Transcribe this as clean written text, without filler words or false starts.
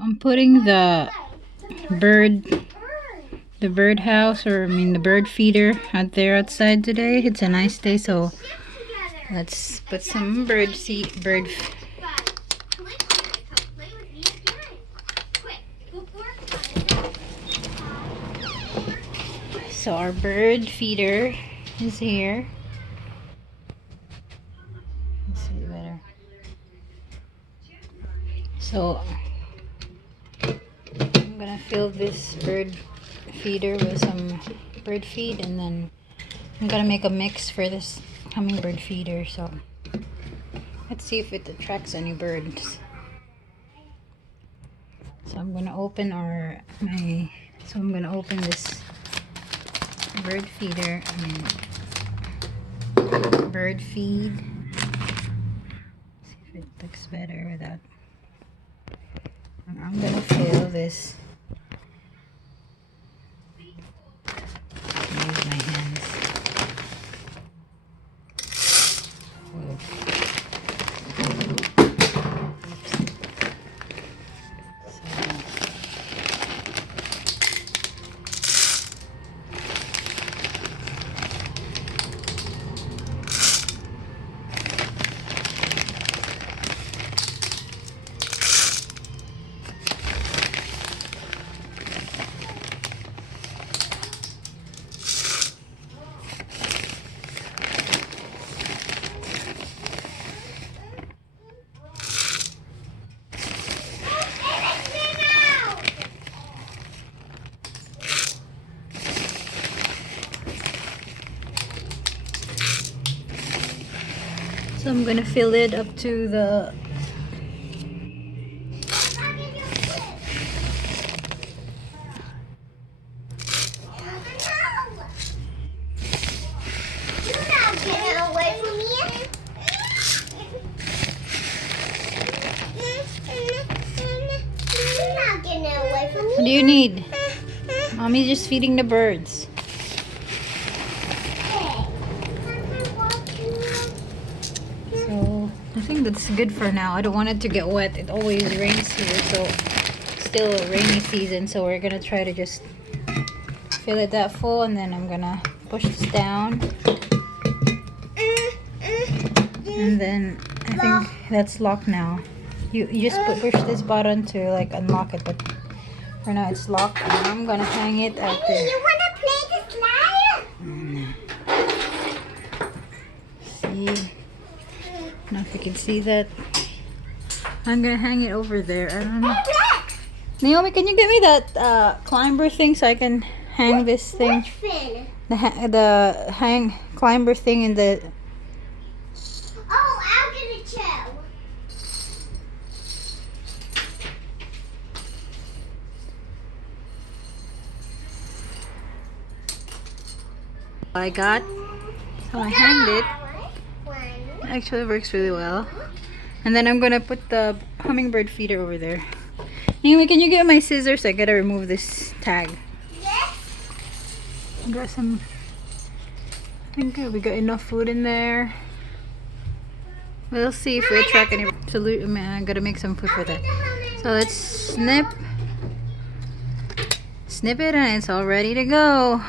I'm putting bird the bird house, or I mean the bird feeder out there outside today. It's a nice day, so let's put some bird. So our bird feeder is here. Let's see better. So I'm gonna fill this bird feeder with some bird feed, and then I'm gonna make a mix for this hummingbird feeder. So let's see if it attracts any birds. So I'm gonna open this bird feeder. Bird feed. See if it looks better without. I'm gonna fill this. Use my hands. Whoa. So I'm gonna fill it up to the What do you need? Mommy's just feeding the birds. So I think that's good for now. I don't want it to get wet. It always rains here, so it's still a rainy season. So we're gonna try to just fill it that full, and then I'm gonna push this down. And then I think that's locked now. You just push this button to like unlock it, but for now it's locked. And I'm gonna hang it out there. You wanna play the slide? See, I don't know if you can see that. I'm gonna hang it over there. I don't know. Naomi, can you get me that climber thing so I can hang this thing? Which thing? The hang climber thing in the. Oh, I'll get it too. I got. So I hanged it. It actually works really well. And then I'm gonna put the hummingbird feeder over there. Naomi, can you get my scissors? I gotta remove this tag. Yes. Got some. I think we got enough food in there. We'll see if we attract any. Absolutely, I gotta make some food for that. So let's snip it, and it's all ready to go.